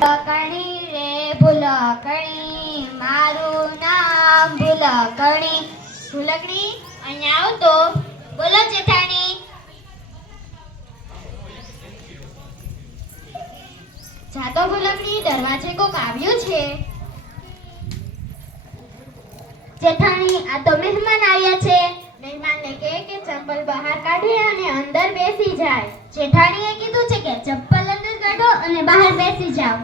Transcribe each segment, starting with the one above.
ભૂલકણી રે, ભૂલકણી, મારું નામ ભૂલકણી. ભૂલકણી, અહીંયા આવ તો. બોલો જેઠાણી. જાતો ભૂલકણી, દરવાજે કોક આવ્યું છે. જેઠાણી, આ તો મહેમાન આવ્યા છે. મહેમાનને કહે કે ચંપલ બહાર કાઢે અને અંદર બેસી જાય. જેઠાણીએ અને બહાર બેસી જાઓ.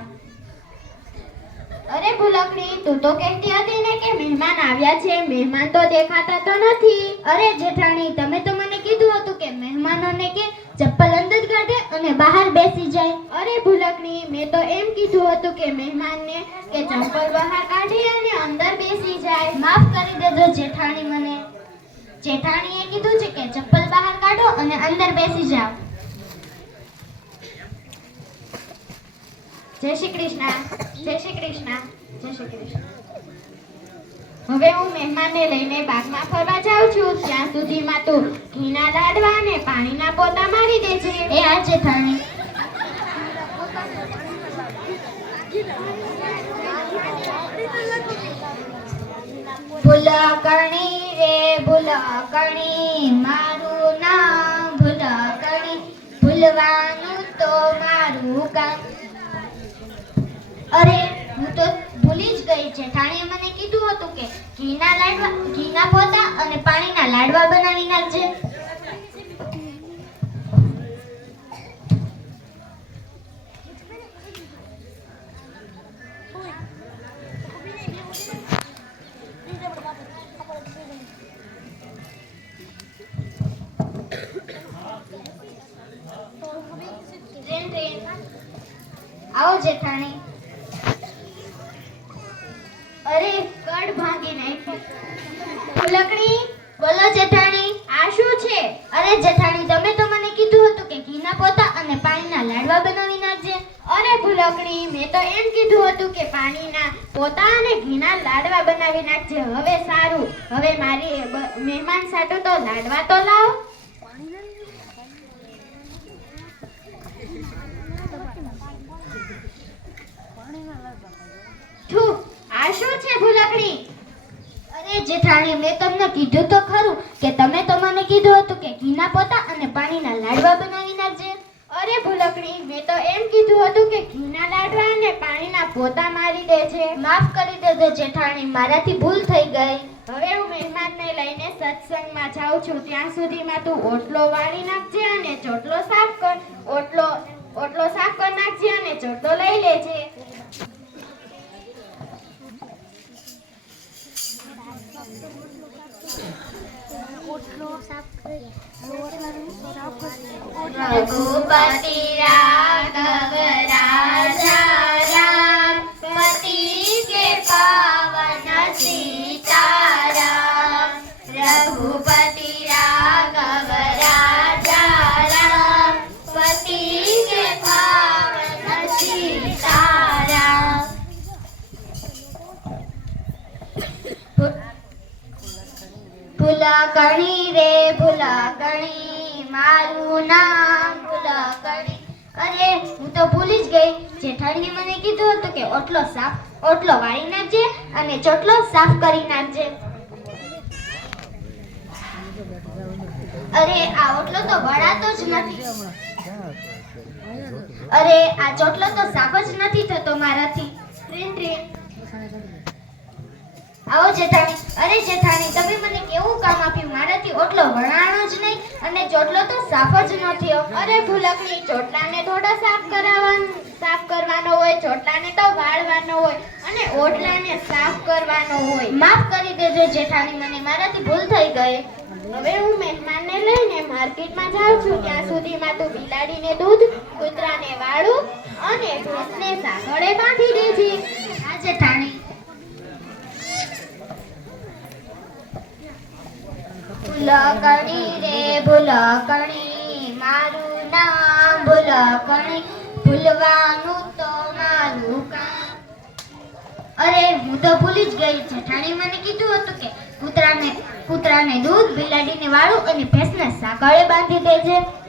અરે ભૂલકણી તું તો કહેતી હતી ને કે મહેમાન આવ્યા છે, મહેમાન તો દેખાતા તો નથી. અરે જેઠાણી, તમે તો મને કીધું હતું કે મહેમાનોને કે ચપ્પલ અંદર કાઢે અને બહાર બેસી જાય. અરે ભૂલકણી મેં તો એમ કીધું હતું કે મહેમાનને કે ચપ્પલ બહાર કાઢી અને અંદર બેસી જાય. માફ કરી દેજો જેઠાણી મને. જેઠાણીએ કીધું છે કે ચપ્પલ બહાર કાઢો અને અંદર બેસી જાઓ. હવે હું મહેમાનને લઈને બાગમાં ફરવા જાઉં છું. ત્યાં સુધીમાં તું ઘીના લાડવા ને પાણીના પોતા મારી દેજે એ આજે થાણી ભૂલકણી રે, ભૂલકણી, મારું નામ ભૂલકણી. ભૂલવાનું તો મારું કામ અરે હું તો ભૂલી જ ગઈ જેઠાણીએ મને કીધું હતું કે ઘીના લાડવા ઘીના પોતા અને પાણીના લાડવા બનાવી નાખજે આવો જેઠાણી. અરે કડ ભાંગી નાખી. ફુલકણી બોલો જેઠાણી, આ શું છે? અરે જેઠાણી, તમે તો મને કીધું હતું કે ઘીના પોતા અને પાણીના લાડવા બનાવી નાખજે. અરે ભૂલકણી મેં તો એમ કીધું હતું કે પાણીના પોતા અને ઘીના લાડવા બનાવી નાખજે. હવે સારું. હવે મારી મહેમાન સાટું તો લાડવા તો લાવ થુ આ શું છે ભૂલકડી અરે મેં તમને કીધું તો ખરું કે તમે તો મને કીધું હતું કે ઘીના પોતા અને પાણીના લાડવા બનાવી નાખજે અરે ભૂલકડી, મેં તો એમ કીધું હતું કે ઘીના લાડવા અને પાણીના પોતા મારી દે છે. માફ કરી દેજે જેઠાણી, મારાથી ભૂલ થઈ ગઈ. હવે હું મહેમાનને લઈને સત્સંગમાં જાઉં છું. ત્યાં સુધીમાં તું ઓટલો વાળી નાખજે અને ચોટલો સાફ કર, ઓટલો ઓટલો સાફ કરી નાખજે અને ચોટલો લઈ લેજે. రఘుపతి ભૂલકણી રે ભૂલકણી મારું નામ ભૂલકણી અરે, હું તો ભૂલી જ ગઈ. જેઠાણીએ મને કીધું હતું કે ઓટલો સાફ, ઓટલો વાળી નાખજે અને ચોટલો સાફ કરી નાખજે. અરે, આ ઓટલો તો વળાતો જ નથી. અરે, આ ચોટલો તો સાફ જ નથી થતો મારાથી. Train train. આવો જેઠાણી. અરે જેઠાણી, તમે મને કેવું કામ આપ્યું? મારાથી ઓટલો વણાણો જ નહીં અને ચોટલો તો સાફ જ ન થયો અરે ભૂલકણી ચોટલાને થોડા સાફ કરાવવાનો. સાફ કરવાનો હોય, ચોટલાને તો વાળવાનો હોય અને ઓટલાને સાફ કરવાનો હોય. માફ કરી દેજો જેઠાણી મને, મારાથી ભૂલ થઈ ગઈ. હવે હું મહેમાનને લઈને માર્કેટમાં જાઉં છું. ત્યાં સુધીમાં તું બિલાડીને દૂધ, કૂતરાને વાળું અને ભેંસને સાગળે બાંધી દેજે આ જેઠાણી. ભૂલકણી રે, ભૂલકણી, મારું નામ ભૂલકણી, ભૂલવાનું તો મારું કામ. અરે, હું તો ભૂલી જ ગઈ. જેઠાણી મને કીધું હતું કે કૂતરાને કૂતરાને દૂધ બિલાડીને વાળું અને ભેંસને સાંકળે બાંધી દેજે.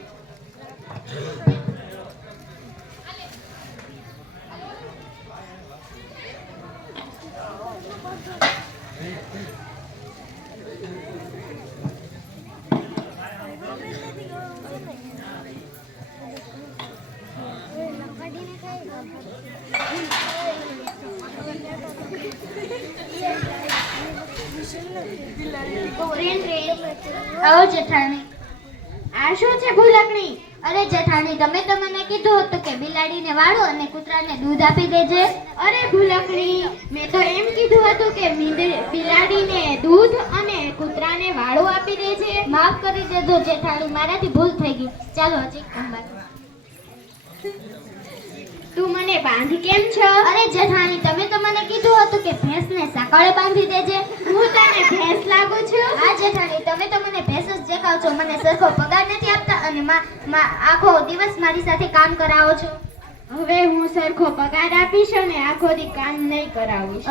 આવો જેઠાણી. આ શું છે ભૂલકણી? અરે જેઠાણી તમે તો મને કીધું હતું કે બિલાડીને વાળો અને કૂતરાને દૂધ આપી દેજે. અરે ભૂલકણી, મેં તો એમ કીધું હતું કે બિલાડીને દૂધ અને કૂતરાને વાળો આપી દેજે. માફ કરી દેજો જેઠાણી, મારાથી ભૂલ થઈ ગઈ. ચાલો હજી બાકી. તું મને બાંધી કેમ છો? અરે જેઠાણી તમે તો મને કીધું હતું કે ભેંસને સાંકળે બાંધી દેજે. હું તને ભેંસ લાગુ છું? હા જેઠાણી તમે તો મને ભેંસ જ દેખાવ છો. મને સરખો પગાર નથી આપતા અને મા- મા- આખો દિવસ મારી સાથે કામ કરાવો છો. હવે હું સરખો પગાર આપીશ અને આખો દી કામ નહીં કરાવીશ.